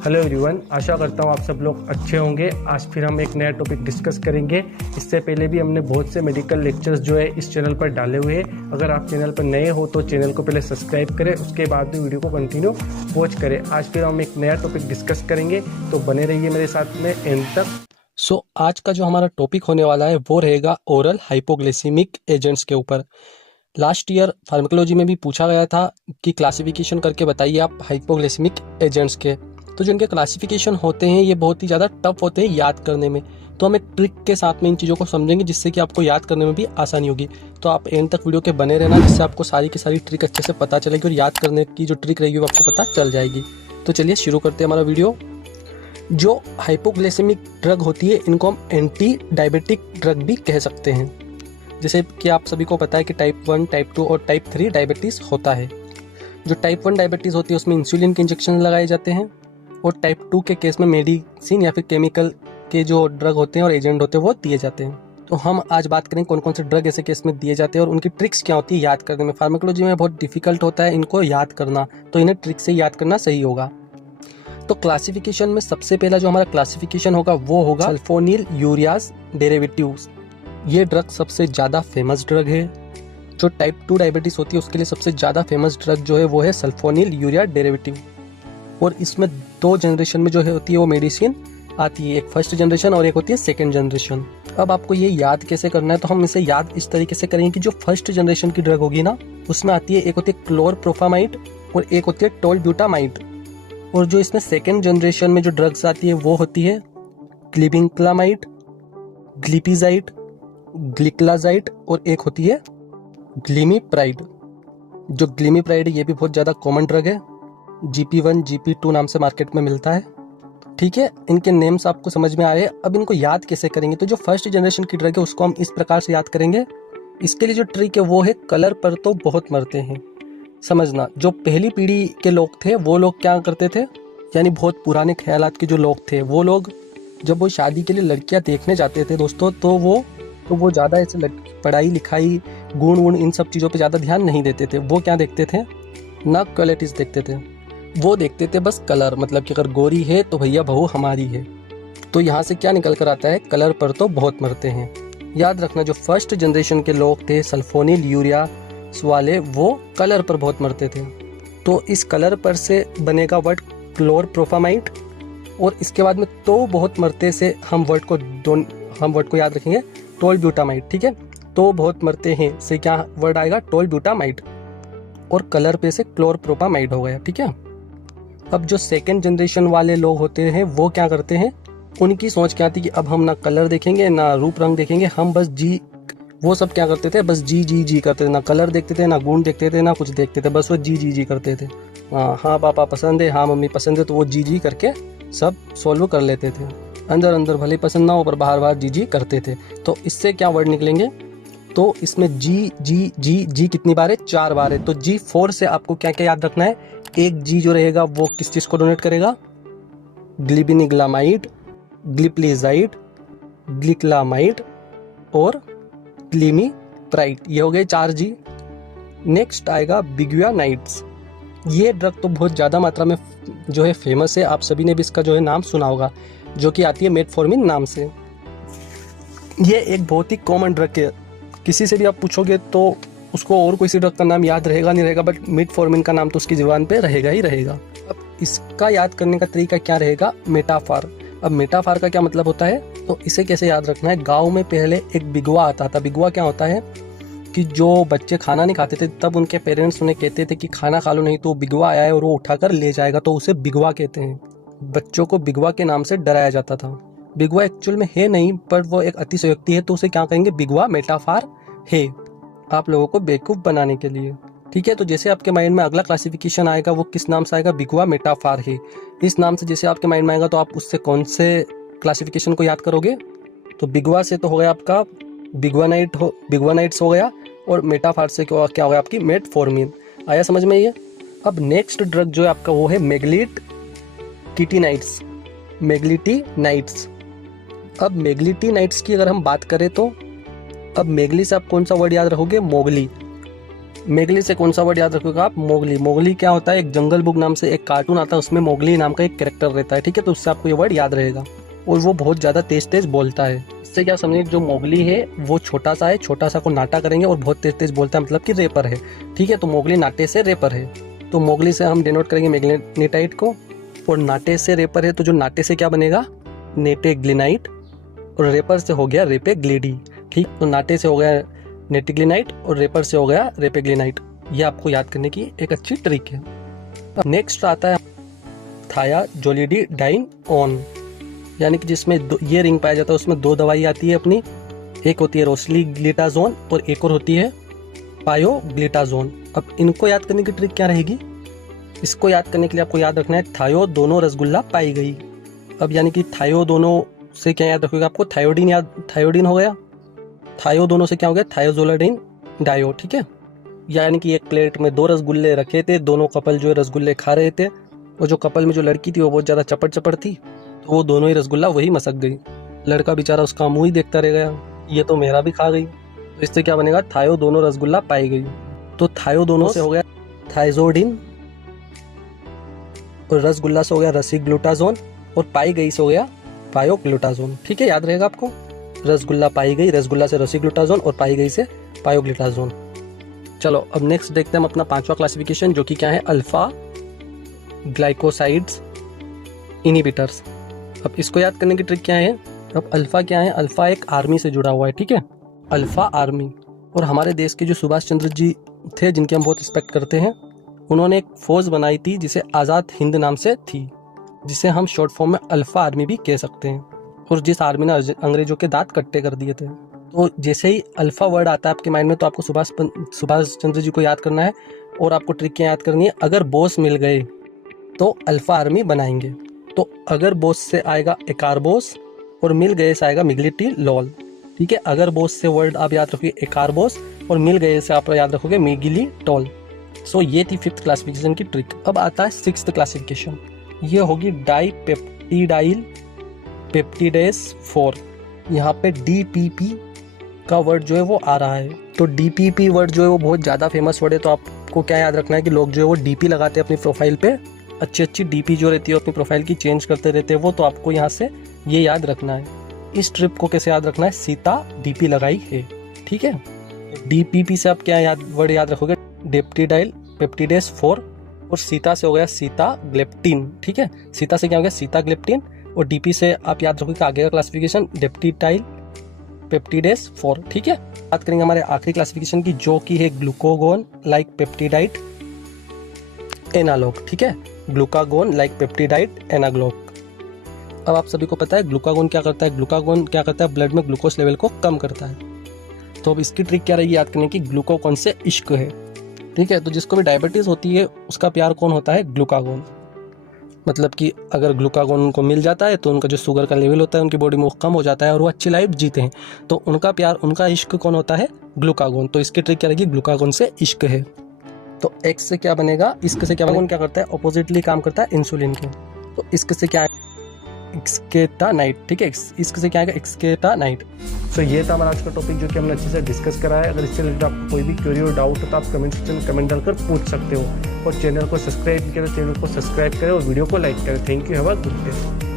Hello everyone, आशा करता हूँ आप सब लोग अच्छे होंगे। आज फिर हम एक नया टॉपिक डिस्कस करेंगे। इससे पहले भी हमने बहुत से मेडिकल लेक्चर्स जो है इस चैनल पर डाले हुए हैं। अगर आप चैनल पर नए हो तो चैनल को पहले सब्सक्राइब करें, उसके बाद में वीडियो को कंटिन्यू वॉच करें। आज फिर हम एक नया टॉपिक डिस्कस करेंगे, तो बने रहिए मेरे साथ में एंड तक। आज का जो हमारा टॉपिक होने वाला है वो रहेगा ओरल हाइपोग्लाइसेमिक एजेंट्स के ऊपर। लास्ट ईयर फार्माकोलॉजी में भी पूछा गया था कि क्लासिफिकेशन करके बताइए आप हाइपोग्लाइसेमिक एजेंट्स के। तो जो इनके क्लासिफिकेशन होते हैं ये बहुत ही ज़्यादा टफ होते हैं याद करने में। तो हम एक ट्रिक के साथ में इन चीज़ों को समझेंगे जिससे कि आपको याद करने में भी आसानी होगी। तो आप एंड तक वीडियो के बने रहना, जिससे आपको सारी की सारी ट्रिक अच्छे से पता चलेगी और याद करने की जो ट्रिक रहेगी वो आपको पता चल जाएगी। तो चलिए शुरू करते हैं हमारा वीडियो। जो हाइपोग्लाइसेमिक ड्रग होती है इनको हम एंटी डायबिटिक ड्रग भी कह सकते हैं। जैसे कि आप सभी को पता है कि टाइप 1, टाइप 2 और टाइप 3 डायबिटीज़ होता है। जो टाइप 1 डायबिटीज़ होती है उसमें इंसुलिन के इंजेक्शन लगाए जाते हैं, और टाइप 2 के केस में मेडिसिन या फिर केमिकल के जो ड्रग होते हैं और एजेंट होते हैं वो दिए जाते हैं। तो हम आज बात करें कौन कौन से ड्रग ऐसे केस में दिए जाते हैं और उनकी ट्रिक्स क्या होती है याद करने में। फार्माकोलॉजी में बहुत डिफिकल्ट होता है इनको याद करना, तो इन्हें ट्रिक से याद करना सही होगा। तो क्लासिफिकेशन में सबसे पहला जो हमारा क्लासिफिकेशन होगा वो होगा सल्फोनिल यूरियाज डेरिवेटिव्स। ये ड्रग सबसे ज़्यादा फेमस ड्रग है। जो टाइप 2 डायबिटीज़ होती है उसके लिए सबसे ज़्यादा फेमस ड्रग जो है वो है सल्फोनिल यूरिया डेरिवेटिव। और इसमें 2 जनरेशन में जो है होती है वो मेडिसिन आती है, एक फर्स्ट जनरेशन और एक होती है सेकेंड जनरेशन। अब आपको ये याद कैसे करना है, तो हम इसे याद इस तरीके से करेंगे कि जो फर्स्ट जनरेशन की ड्रग होगी ना उसमें आती है, एक होती है क्लोरप्रोफामाइड और एक होती है टोलब्यूटामाइड। और जो इसमें सेकेंड जनरेशन में जो ड्रग्स आती है वो होती है ग्लिबिंक्लामाइड, ग्लिपिजाइड, ग्लिक्लाजाइड और एक होती है ग्लिमिप्राइड। जो ग्लिमिप्राइड है ये भी बहुत ज़्यादा कॉमन ड्रग है, GP1 GP2 नाम से मार्केट में मिलता है। ठीक है, इनके नेम्स आपको समझ में आ रहे हैं। अब इनको याद कैसे करेंगे, तो जो फर्स्ट जनरेशन की ड्रग है उसको हम इस प्रकार से याद करेंगे। इसके लिए जो ट्रिक है वो है कलर पर तो बहुत मरते हैं। समझना, जो पहली पीढ़ी के लोग थे वो लोग क्या करते थे, यानी बहुत पुराने ख्यालात के जो लोग थे वो लोग जब वो शादी के लिए लड़कियां देखने जाते थे दोस्तों, तो वो ज़्यादा ऐसे पढ़ाई लिखाई गुण इन सब चीज़ों पे ज़्यादा ध्यान नहीं देते थे। वो क्या देखते थे, ना क्वालिटीज़ देखते थे, वो देखते थे बस कलर। मतलब कि अगर गोरी है तो भैया बहू हमारी है। तो यहाँ से क्या निकल कर आता है, कलर पर तो बहुत मरते हैं। याद रखना, जो फर्स्ट जनरेशन के लोग थे सल्फोनिल यूरिया वाले वो कलर पर बहुत मरते थे। तो इस कलर पर से बनेगा वर्ड क्लोरप्रोफामाइड, और इसके बाद में तो बहुत मरते से हम वर्ड को याद रखेंगे टोलब्यूटामाइड। ठीक है, तो बहुत मरते हैं से क्या वर्ड आएगा, टोलब्यूटामाइड, और कलर पे से क्लोरप्रोपामाइड हो गया। ठीक है, अब जो सेकेंड जनरेशन वाले लोग होते हैं वो क्या करते हैं, उनकी सोच क्या थी कि अब हम ना कलर देखेंगे ना रूप रंग देखेंगे, हम बस वो सब क्या करते थे, बस जी करते थे। ना कलर देखते थे, ना गुण देखते थे, ना कुछ देखते थे, बस वो जी करते थे। हाँ पापा पसंद है, हाँ मम्मी पसंद है, तो वो जी करके सब सॉल्व कर लेते थे। अंदर अंदर भले पसंद ना हो पर बाहर जी करते थे। तो इससे क्या वर्ड निकलेंगे, तो इसमें जी कितनी बार है, 4 बार है। तो G4 से आपको क्या क्या याद रखना है, एक जी जो रहेगा वो किस चीज़ को डोनेट करेगा, ग्लिबिनिग्लामाइड, ग्लिप्लिजाइड, ग्लिक्लामाइड और ग्लिमिप्राइड। ये हो गए 4 जी। नेक्स्ट आएगा बिग्वियानाइड्स। ये ड्रग तो बहुत ज़्यादा मात्रा में जो है फेमस है, आप सभी ने भी इसका जो है नाम सुना होगा, जो कि आती है मेटफॉर्मिन नाम से। ये एक बहुत ही कॉमन ड्रग है, किसी से भी आप पूछोगे तो उसको और कोई सी ड्रग का नाम याद रहेगा नहीं रहेगा, बट मेटफॉर्मिन का नाम तो उसकी जुबान पे रहेगा ही रहेगा। अब इसका याद करने का तरीका क्या रहेगा, मेटाफार। अब मेटाफार का क्या मतलब होता है, तो इसे कैसे याद रखना है, गाँव में पहले एक बिगवा आता था। बिगवा क्या होता है कि जो बच्चे खाना नहीं खाते थे तब उनके पेरेंट्स उन्हें कहते थे कि खाना खा लो नहीं तो बिगवा आया है और वो उठाकर ले जाएगा, तो उसे बिगवा कहते हैं। बच्चों को बिगवा के नाम से डराया जाता था। बिगवा एक्चुअल में है नहीं, पर वो एक अतिशयोक्ति है, तो उसे क्या कहेंगे, बिगवा मेटाफार है, आप लोगों को बेवकूफ़ बनाने के लिए। ठीक है, तो जैसे आपके माइंड में अगला क्लासिफिकेशन आएगा वो किस नाम से आएगा, बिगवा मेटाफार है। इस नाम से जैसे आपके माइंड में आएगा तो आप उससे कौन से क्लासिफिकेशन को याद करोगे, तो बिगवा से तो हो गया आपका बिग्वानाइट्स हो गया, और मेटाफार से क्या हो गया आपकी मेटफॉर्मिन। आया समझ में ये। अब नेक्स्ट ड्रग जो है आपका वो है मेग्लिटिनाइट्स। अब मेग्लिटिनाइट्स की अगर हम बात करें तो अब मेगली से आप कौन सा वर्ड याद रखोगे, मोगली। मोगली से कौन सा वर्ड याद रखोगे आप? मोगली। मोगली क्या होता है? एक जंगल बुक नाम से एक कार्टून आता है, उसमें मोगली नाम का एक कैरेक्टर रहता है, ठीक है, तो उससे आपको ये वर्ड याद रहेगा। और वो बहुत ज़्यादा तेज तेज बोलता है। इससे क्या समझिए, जो मोगली है वो छोटा सा है, छोटा सा को नाटा करेंगे और बहुत तेज तेज बोलता है, मतलब कि रेपर है, ठीक है। तो मोगली नाटे से रेपर है, तो मोगली से हम डिनोट करेंगे मैग्नेटाइट को, और नाटे से रेपर है, तो जो नाटे से क्या बनेगा? नेटेग्लिनाइट, और रेपर से हो गया रेपेग्लिडी, ठीक। तो नाटे से हो गया नेटिग्लिनाइट और रेपर से हो गया रेपेग्लिनाइट। ये आपको याद करने की एक अच्छी ट्रिक है। अब नेक्स्ट आता है थायाजोलिडाइन ऑन, यानी कि जिसमें ये रिंग पाया जाता है, उसमें 2 दवाई आती है अपनी, एक होती है रोसलीग्लिटाजोन और एक और होती है पायोग्लिटाजोन। अब इनको याद करने की ट्रिक क्या रहेगी? इसको याद करने के लिए आपको याद रखना है थायो दोनों रसगुल्ला पाई गई। अब यानी कि थायो दोनों से क्या याद रखोगे आपको? थायोडीन हो गया। थायो दोनों से क्या हो गया? थायोजोलिडाइन डायो, ठीक है। यानी कि एक प्लेट में 2 रसगुल्ले रखे थे, दोनों कपल जो है रसगुल्ले खा रहे थे, और जो कपल में जो लड़की थी वो बहुत ज़्यादा चपड़ थी, तो वो दोनों ही रसगुल्ला वही मसक गई। लड़का बेचारा उसका मुंह ही देखता रह गया, ये तो मेरा भी खा गई। तो इससे क्या बनेगा? थायो दोनों रसगुल्ला पाई गई। तो थायो दोनों से हो गया थाइजोडिन, और रसगुल्ला से हो गया रसीग्लूटाजोन, और पाई गई से हो गया पायोग्लूटाजोन, ठीक है, याद रहेगा आपको। रसगुल्ला पाई गई, रसगुल्ला से रसीग्लूटाजोन, और पाई गई से पायोग्लूटाजोन। चलो अब नेक्स्ट देखते हैं हम अपना 5वां क्लासिफिकेशन, जो कि क्या है? Alpha glycosides inhibitors. अब इसको याद करने की ट्रिक क्या है? अब अल्फा क्या है? अल्फा एक आर्मी से जुड़ा हुआ है, ठीक है, अल्फा आर्मी। और हमारे देश के जो सुभाष चंद्र जी थे, जिनकी हम बहुत रिस्पेक्ट करते हैं, उन्होंने एक फौज बनाई थी जिसे आज़ाद हिंद नाम से थी, जिसे हम शॉर्ट फॉर्म में अल्फा आर्मी भी कह सकते हैं, और जिस आर्मी ने अंग्रेजों के दांत कट्टे कर दिए थे। तो जैसे ही अल्फा वर्ड आता है आपके माइंड में, तो आपको सुभाष चंद्र जी को याद करना है, और आपको ट्रिक याद करनी है। अगर बॉस मिल गए तो अल्फा आर्मी बनाएंगे। तो अगर बॉस से आएगा एकारबोस, और मिल गए से आएगा मिग्लिटी लॉल, ठीक है। अगर बॉस से वर्ड आप याद रखोगे एकारबोस, और मिल गए से आप याद रखोगे मिगिली टॉल। सो ये थी 5th क्लासिफिकेशन की ट्रिक। अब आता है 6th क्लासिफिकेशन, ये होगी डाईपेप्टिडाइल पेप्टिडेस 4। यहाँ पे DPP का वर्ड जो है वो आ रहा है। तो DPP वर्ड जो है वो बहुत ज़्यादा फेमस वर्ड है। तो आपको क्या याद रखना है कि लोग जो है वो DP लगाते हैं अपनी प्रोफाइल पे, अच्छी DP जो रहती है अपनी प्रोफाइल की चेंज करते रहते हैं वो। तो आपको यहाँ से ये याद रखना है। इस ट्रिप को कैसे याद रखना है? सीता DP लगाई है, ठीक है। DPP से आप क्या वर्ड याद रखोगे? डेप्टिडाइल पेप्टिडेस 4, और सीता से हो गया सीता ग्लेप्टिन, ठीक है। सीता से क्या हो गया? सीता ग्लेप्टिन, और DP से आप याद रखोगे आगे का क्लासिफिकेशन डेप्टिडाइल पेप्टिडेस 4, ठीक है। बात करेंगे हमारे आखिरी क्लासिफिकेशन की, जो कि है ग्लूकागोन लाइक पेप्टिडाइट एनालॉग, ठीक है, ग्लूकागोन लाइक पेप्टिडाइट एनालॉग। अब आप सभी को पता है ग्लूकागोन क्या करता है? ग्लूकागोन क्या करता है? ब्लड में ग्लूकोज लेवल को कम करता है। तो अब इसकी ट्रिक क्या रहेगी याद करने की? ग्लूकागोन से इश्क है, ठीक है। तो जिसको भी डायबिटीज होती है उसका प्यार कौन होता है? ग्लूकागोन। मतलब कि अगर ग्लूकागोन उनको मिल जाता है तो उनका जो शुगर का लेवल होता है उनकी बॉडी में वो कम हो जाता है और वो अच्छी लाइफ जीते हैं। तो उनका प्यार, उनका इश्क कौन होता है? ग्लूकागोन। तो इसकी ट्रिक क्या रहेगी? ग्लूकागोन से इश्क है। तो एक्स से क्या बनेगा? इश्क से क्या बनेगा? क्या करता है? ऑपोजिटली काम करता है इंसुलिन के। तो इश्क से क्या है? एक्सकेटानाइट, ठीक है। इश्क से क्या आएगा? एक्सकेटानाइट। सो ये था हमारा आज का टॉपिक, जो कि हमने अच्छे से डिस्कस करा है। अगर इससे रिलेटेड आपको कोई भी क्वेरी और डाउट हो तो आप कमेंट सेक्शन में कमेंट डालकर पूछ सकते हो। और चैनल को सब्सक्राइब करें, चैनल को सब्सक्राइब करें और वीडियो को लाइक करें। Thank you, have a good day.